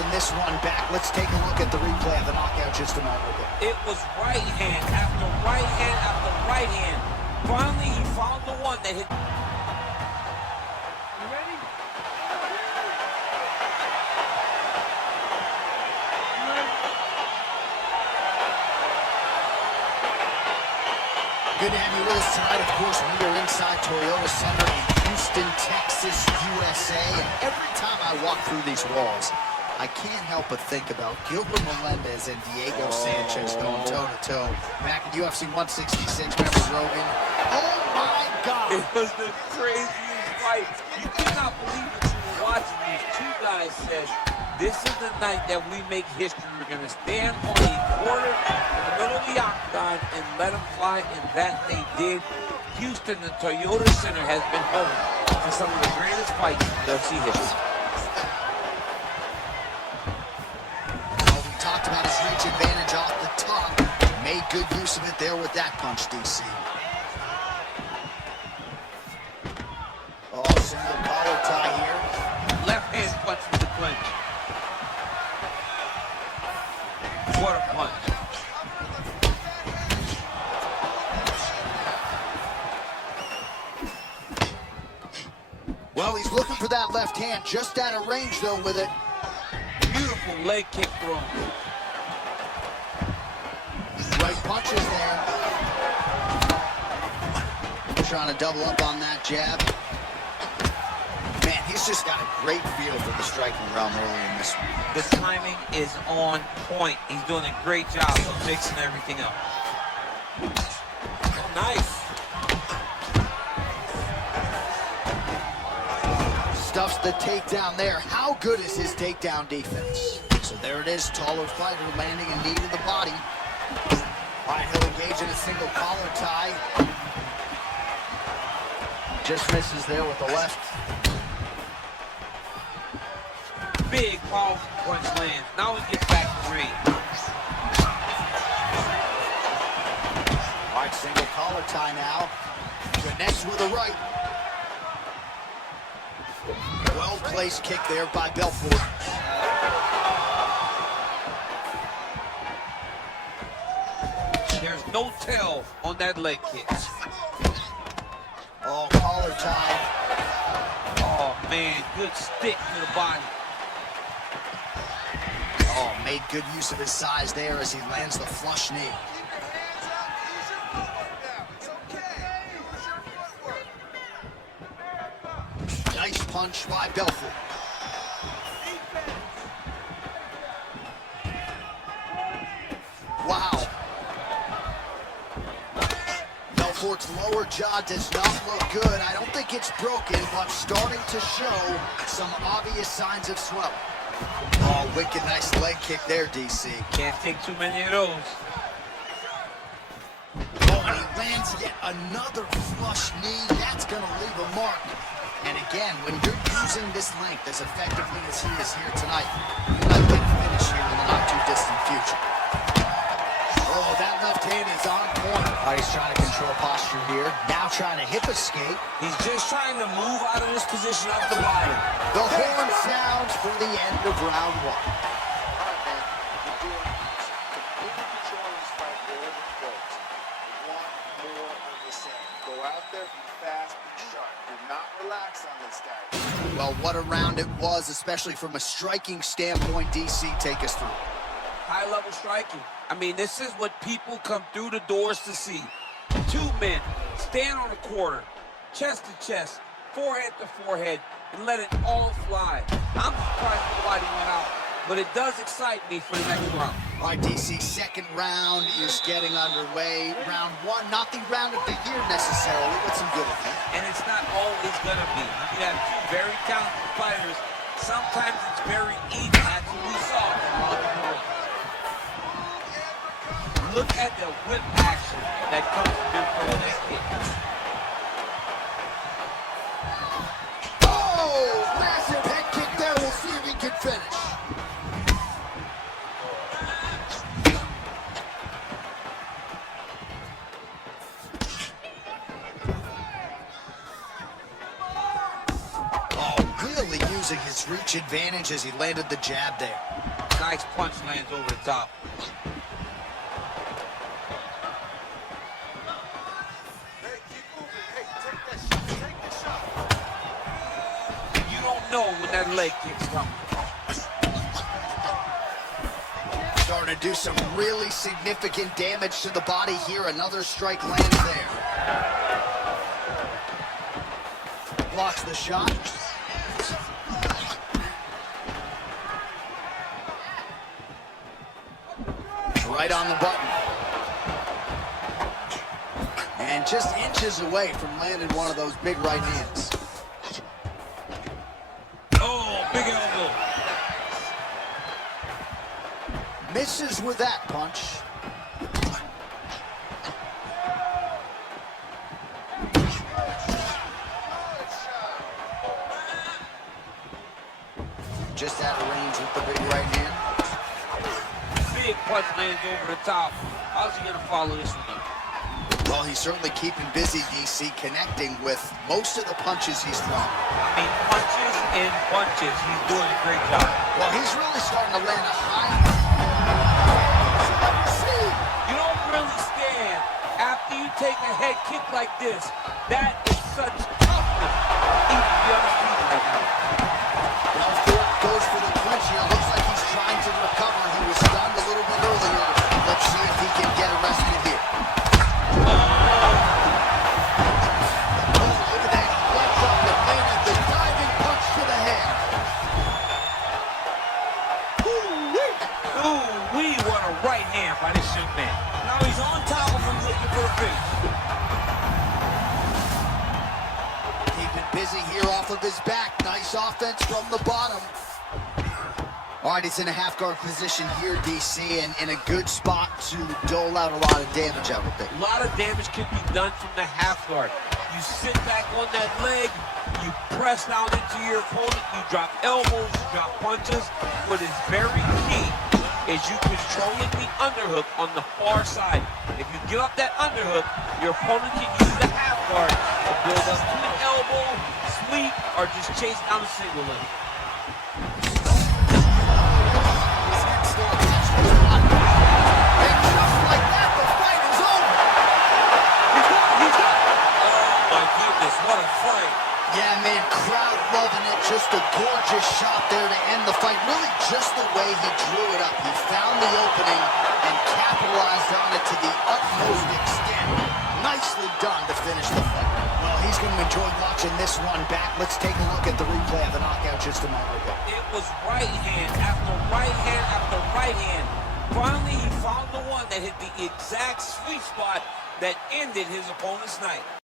watching this one back. Let's take a look at the replay of the knockout just a moment ago. It was right hand after right hand after right hand. Finally, he found the one that hit. You ready? Good to have you with us tonight. Of course, we are inside Toyota Center in Houston, Texas, USA. And every time I walk through these walls, I can't help but think about Gilbert Melendez and Diego Sanchez going toe-to-toe back in UFC 166. Remember Rogan? Oh, my God! It was the craziest fight. You could not believe what you were watching. These two guys said, this is the night that we make history. We're going to stand on a quarter in the middle of the octagon and let them fly, and that they did. Houston, the Toyota Center, has been home for some of the greatest fights in UFC history. Well, we talked about his reach advantage off the top. Made good use of it there with that punch, DC. Oh, single collar tie here. Left hand punch with the clinch. What a punch. Well, he's looking for that left hand, just out of range, though, with it. Beautiful leg kick thrown. Right punches there. Trying to double up on that jab. Man, he's just got a great feel for the striking realm early in this one. The timing is on point. He's doing a great job of mixing everything up. Nice. Stuffs the takedown there. How good is his takedown defense? So there it is, taller fighter landing a knee to the body. All right, he'll engage in a single collar tie. Just misses there with the left. Big, powerful punch lands. Now he gets back to ring. All right, single collar tie now. Connects with a right. Well-placed kick there by Belfort. There's no tell on that leg kick. Oh, collar tie. Oh, man, good stick to the body. Oh, made good use of his size there as he lands the flush knee. Nice punch by Belfort. Wow. Belfort's lower jaw does not look good. I don't think it's broken, but starting to show some obvious signs of swelling. Oh, wicked nice leg kick there, DC. Can't take too many of those. Oh, and he lands yet another flush knee. That's going to leave a mark. And again, when you're using this length as effectively as he is here tonight, you might get a finish here in the not-too-distant future. Oh, that left hand is on point. Oh, he's trying to control posture here. Now trying to hip escape. He's just trying to move out of this position off the bottom. The horn sounds for the end of round one. Well, what a round it was, especially from a striking standpoint. DC, take us through. High-level striking. I mean, this is what people come through the doors to see. Two men stand on a quarter, chest to chest, forehead to forehead, and let it all fly. I'm surprised nobody went out, but it does excite me for the next round. All right, DC, second round is getting underway. Round one, not the round of the year necessarily, but some good of it. And it's not always gonna be. You have two very talented fighters. Sometimes it's very even. That's what we saw in round one. Look at the whip action that comes from him from that kick. Oh, massive head kick there. We'll see if he can finish. using his reach advantage as he landed the jab there. Nice punch lands over the top. You don't know when that leg kick's coming. Starting to do some really significant damage to the body here. Another strike lands there. Blocks the shot. Right on the button. And just inches away from landing one of those big right hands. Oh, big elbow. Misses with that punch. Just out of range with the big right hand. Big punch lands over the top. How's he gonna follow this one up? Well, he's certainly keeping busy, DC, connecting with most of the punches he's thrown. I mean, punches and punches. He's doing a great job. Well, he's really starting to land a high. You don't really stand after you take a head kick like this. That is such toughness. Even the other people right now. Well, Thorpe goes for the clinch here. Looks like he's trying to recover. He was stunned a little bit earlier. Let's see if he can get arrested here. Look at that. Left up and landed the diving punch to the head. Ooh-wee, what a right hand by this young man. Now he's on top of him looking for a finish. Keeping busy here off of his back. Nice offense from the bottom. All right, he's in a half guard position here, DC, and in a good spot to dole out a lot of damage, I would think. A lot of damage can be done from the half guard. You sit back on that leg, you press down into your opponent, you drop elbows, you drop punches. What is very key is you controlling the underhook on the far side. If you give up that underhook, your opponent can use the half guard to build up to an elbow, sweep, or just chase down a single leg. Yeah, man, crowd loving it. Just a gorgeous shot there to end the fight. Really just the way he drew it up. He found the opening and capitalized on it to the utmost extent. Nicely done to finish the fight. Well, he's going to enjoy watching this one back. Let's take a look at the replay of the knockout just a moment ago. It was right hand after right hand after right hand. Finally, he found the one that hit the exact sweet spot that ended his opponent's night.